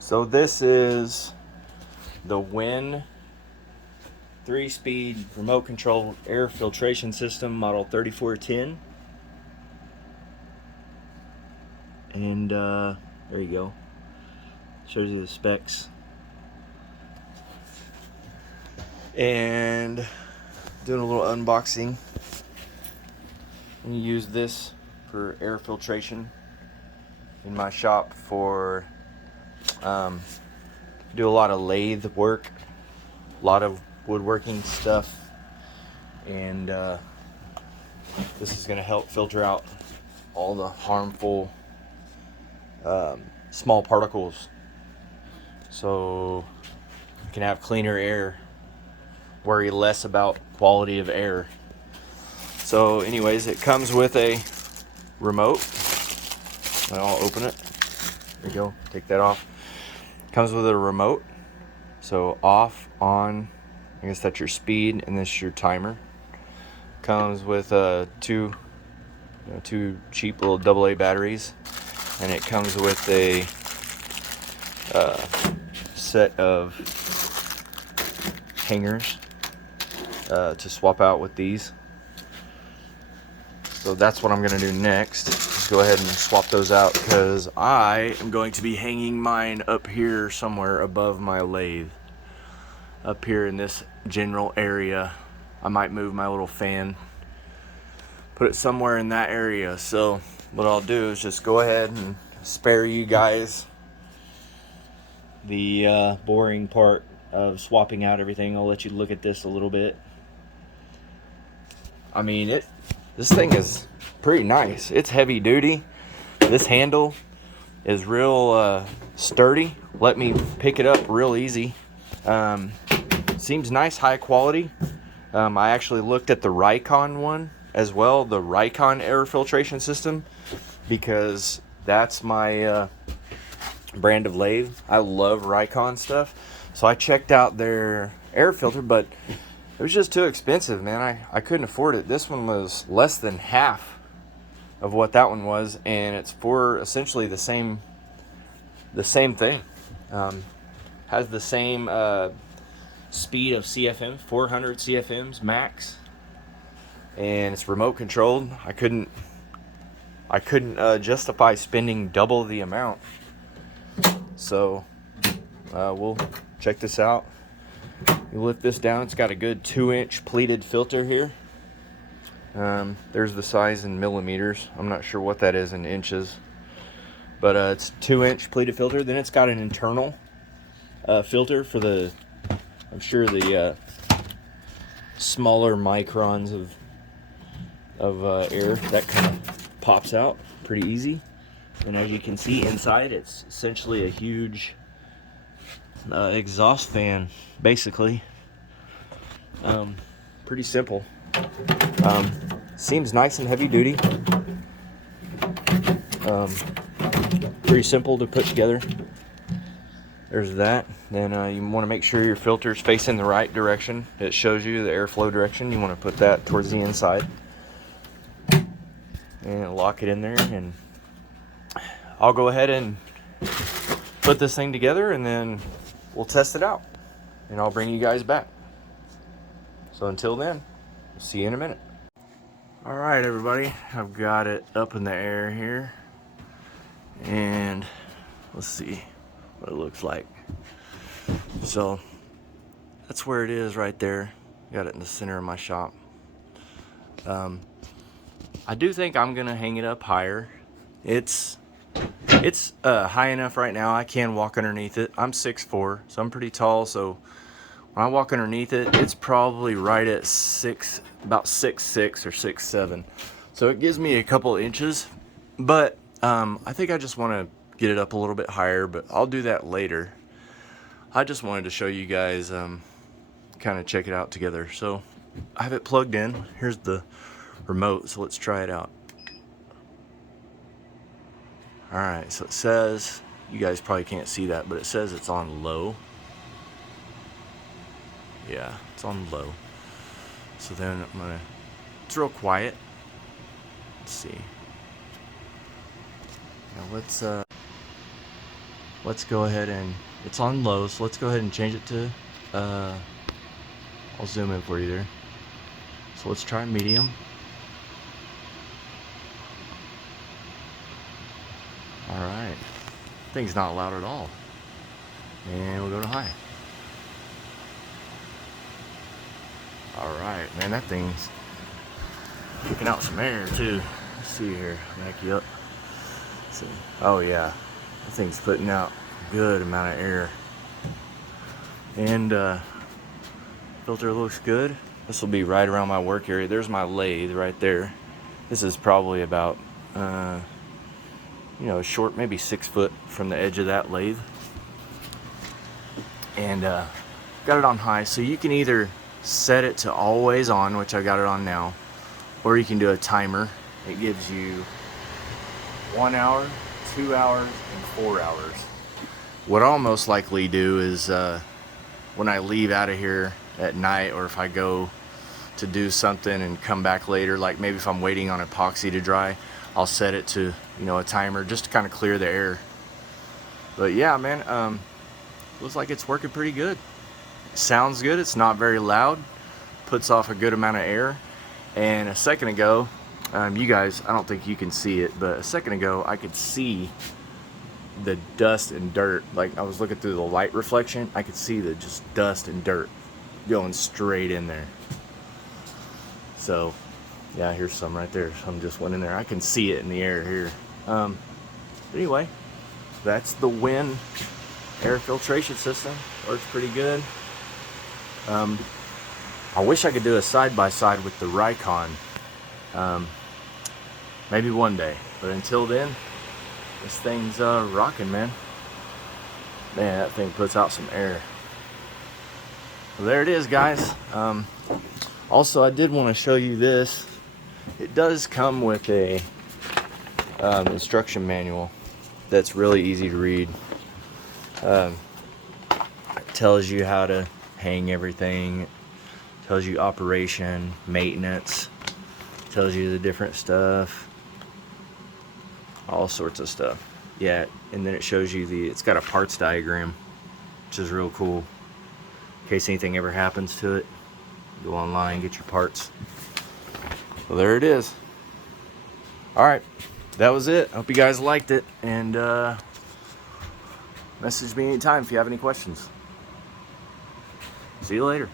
So this is the WEN 3-speed remote control air filtration system, model 3410. And there you go. Shows you the specs. And doing a little unboxing. And you use this for air filtration in my shop for do a lot of lathe work, a lot of woodworking stuff, and this is going to help filter out all the harmful small particles, so you can have cleaner air, worry less about quality of air. So anyways, it comes with a remote. I'll open it. There you go. Take that off. Comes with a remote. So off, on, I guess that's your speed, and this is your timer. Comes with two cheap little AA batteries, and it comes with a set of hangers to swap out with these. So that's what I'm going to do next. Let's go ahead and swap those out, because I am going to be hanging mine up here somewhere above my lathe. Up here in this general area. I might move my little fan, put it somewhere in that area. So what I'll do is just go ahead and spare you guys the boring part of swapping out everything. I'll let you look at this a little bit. I mean, this thing is pretty nice. It's heavy duty. This handle is real sturdy. Let me pick it up real easy. Seems nice, high quality. I actually looked at the Raycon one as well, the Raycon air filtration system, because that's my brand of lathe. I love Raycon stuff. So I checked out their air filter, but it was just too expensive, man. I couldn't afford it. This one was less than half of what that one was, and it's for essentially the same thing. Has the same speed of CFM, 400 CFMs max, and it's remote controlled. I couldn't justify spending double the amount. So we'll check this out. You lift this down. It's got a good 2-inch pleated filter here. There's the size in millimeters. I'm not sure what that is in inches, but it's 2-inch pleated filter. Then it's got an internal filter for the, I'm sure, the smaller microns of air that kind of pops out pretty easy. And as you can see inside, it's essentially a huge exhaust fan, basically. Pretty simple. Seems nice and heavy duty. Pretty simple to put together. There's that. Then you want to make sure your filter's facing the right direction. It shows you the airflow direction. You want to put that towards the inside and lock it in there. And I'll go ahead and put this thing together, and then we'll test it out, and I'll bring you guys back. So until then, see you in a minute. All right, everybody, I've got it up in the air here, and let's see what it looks like. So that's where it is right there. Got it in the center of my shop. I do think I'm gonna hang it up higher. It's high enough right now. I can walk underneath it. I'm 6'4", so I'm pretty tall. So when I walk underneath it, it's probably right at about 6'6" or 6'7". So it gives me a couple inches. But I think I just want to get it up a little bit higher, but I'll do that later. I just wanted to show you guys, kind of check it out together. So I have it plugged in. Here's the remote, so let's try it out. Alright, so it says, you guys probably can't see that, but it says it's on low. Yeah, it's on low. So then it's real quiet. Let's see. Now let's let's go ahead and, it's on low, so let's go ahead and change it to, I'll zoom in for you there. So let's try medium. Alright, thing's not loud at all. And we'll go to high. Alright, man, that thing's kicking out some air too. Let's see here, back you up. See. Oh yeah, that thing's putting out a good amount of air. And filter looks good. This will be right around my work area. There's my lathe right there. This is probably about you know, short, maybe 6 foot from the edge of that lathe. And got it on high, so you can either set it to always on, which I got it on now, or you can do a timer. It gives you 1 hour, 2 hours, and 4 hours. What I'll most likely do is when I leave out of here at night, or if I go to do something and come back later, like maybe if I'm waiting on epoxy to dry, I'll set it to, you know, a timer just to kind of clear the air. But yeah, man, looks like it's working pretty good. Sounds good. It's not very loud. Puts off a good amount of air. And a second ago, you guys, I don't think you can see it, but a second ago I could see the dust and dirt. Like I was looking through the light reflection, I could see the just dust and dirt going straight in there. So yeah, here's some right there. Some just went in there. I can see it in the air here. But anyway, that's the WEN air filtration system. Works pretty good. I wish I could do a side-by-side with the Raycon. Maybe one day. But until then, this thing's rocking, man. Man, that thing puts out some air. Well, there it is, guys. Also, I did want to show you this. It does come with a instruction manual that's really easy to read. It tells you how to hang everything, tells you operation, maintenance, tells you the different stuff, all sorts of stuff. Yeah, and then it shows you it's got a parts diagram, which is real cool. In case anything ever happens to it, go online, get your parts. Well, there it is. Alright, that was it. I hope you guys liked it, and message me anytime if you have any questions. See you later.